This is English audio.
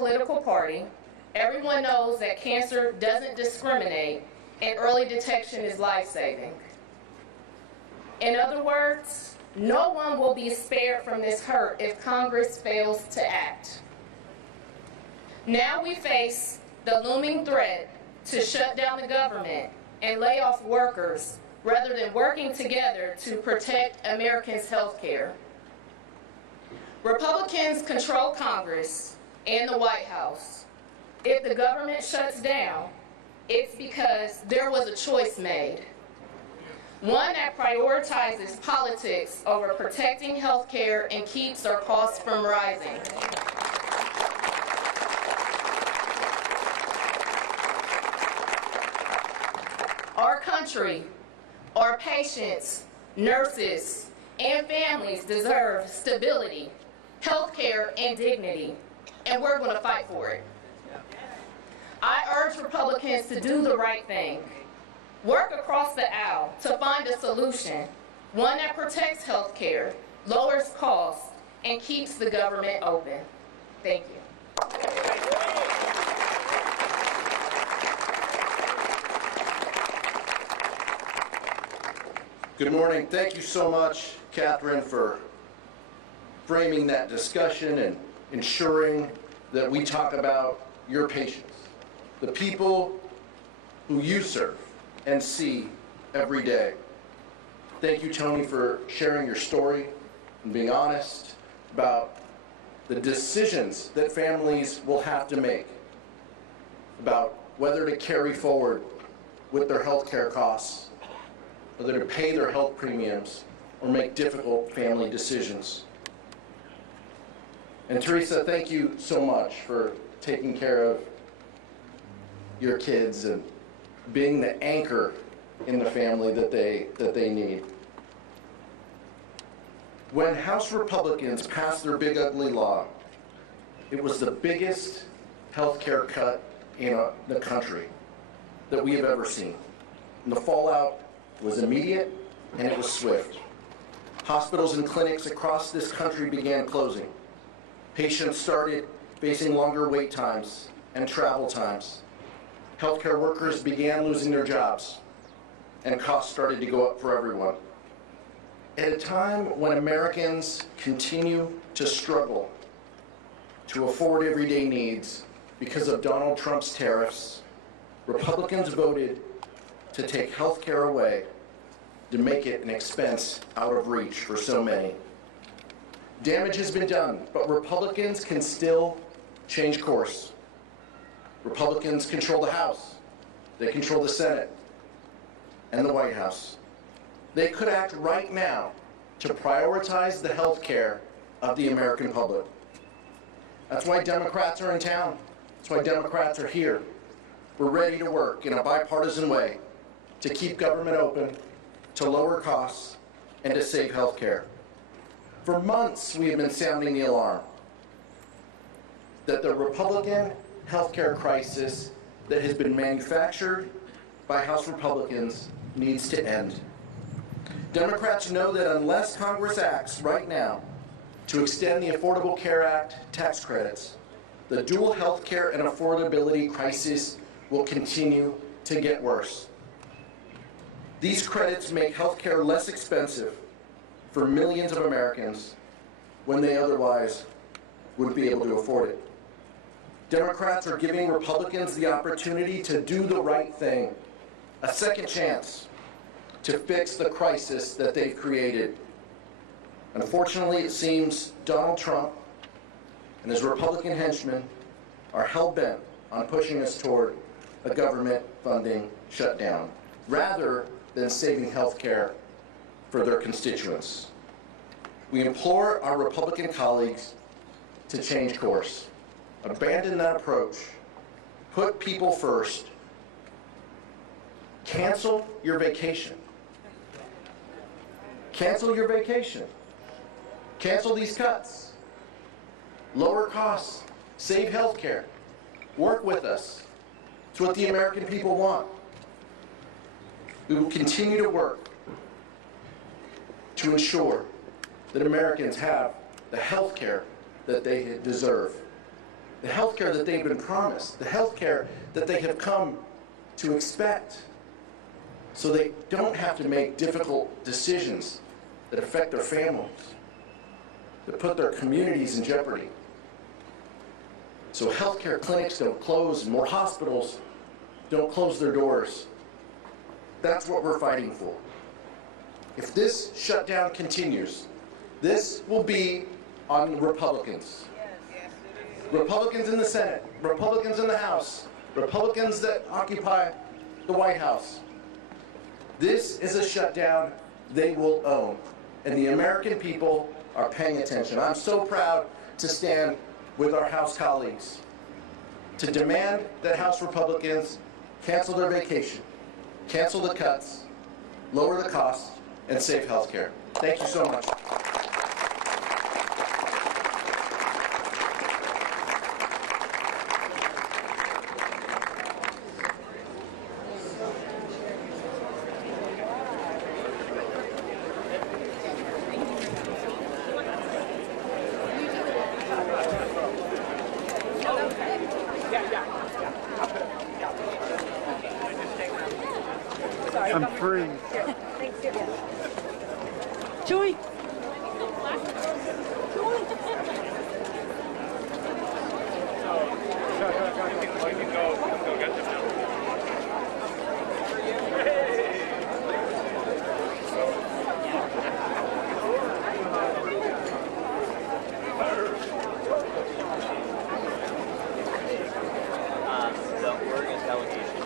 political party, everyone knows that cancer doesn't discriminate and early detection is life-saving. In other words, no one will be spared from this hurt if Congress fails to act. Now we face the looming threat to shut down the government and lay off workers rather than working together to protect Americans' health care. Republicans control Congress and the White House. If the government shuts down, it's because there was a choice made. One that prioritizes politics over protecting health care and keeps our costs from rising. Our country, our patients, nurses, and families deserve stability, health care, and dignity, and we're going to fight for it. I urge Republicans to do the right thing. Work across the aisle to find a solution, one that protects health care, lowers costs, and keeps the government open. Thank you. Good morning. Thank you so much, Catherine, for framing that discussion and ensuring that we talk about your patients, the people who you serve and see every day. Thank you, Tony, for sharing your story and being honest about the decisions that families will have to make about whether to carry forward with their health care costs, whether to pay their health premiums, or make difficult family decisions. And Teresa, thank you so much for taking care of your kids and being the anchor in the family that they need. When House Republicans passed their big ugly law, it was the biggest health care cut in the country that we have ever seen. And the fallout was immediate and it was swift. Hospitals and clinics across this country began closing. Patients started facing longer wait times and travel times. Healthcare workers began losing their jobs, and costs started to go up for everyone. At a time when Americans continue to struggle to afford everyday needs because of Donald Trump's tariffs, Republicans voted to take healthcare away to make it an expense out of reach for so many. Damage has been done, but Republicans can still change course. Republicans control the House, they control the Senate, and the White House. They could act right now to prioritize the health care of the American public. That's why Democrats are in town. That's why Democrats are here. We're ready to work in a bipartisan way to keep government open, to lower costs, and to save health care. For months, we have been sounding the alarm that the Republican healthcare crisis that has been manufactured by House Republicans needs to end. Democrats know that unless Congress acts right now to extend the Affordable Care Act tax credits, the dual health care and affordability crisis will continue to get worse. These credits make health care less expensive for millions of Americans when they otherwise wouldn't be able to afford it. Democrats are giving Republicans the opportunity to do the right thing, a second chance to fix the crisis that they've created. Unfortunately, it seems Donald Trump and his Republican henchmen are hell-bent on pushing us toward a government funding shutdown, rather than saving health care for their constituents. We implore our Republican colleagues to change course. Abandon that approach. Put people first. Cancel your vacation. Cancel your vacation. Cancel these cuts. Lower costs. Save health care. Work with us. It's what the American people want. We will continue to work to ensure that Americans have the health care that they deserve. The health care healthcare that they've been promised, the healthcare that they have come to expect, so they don't have to make difficult decisions that affect their families, that put their communities in jeopardy. So healthcare clinics don't close, more hospitals don't close their doors. That's what we're fighting for. If this shutdown continues, this will be on Republicans. Republicans in the Senate, Republicans in the House, Republicans that occupy the White House. This is a shutdown they will own, and the American people are paying attention. I'm so proud to stand with our House colleagues to demand that House Republicans cancel their vacation, cancel the cuts, lower the costs, and save health care. Thank you so much. I'm free. Joey. The Oregon delegation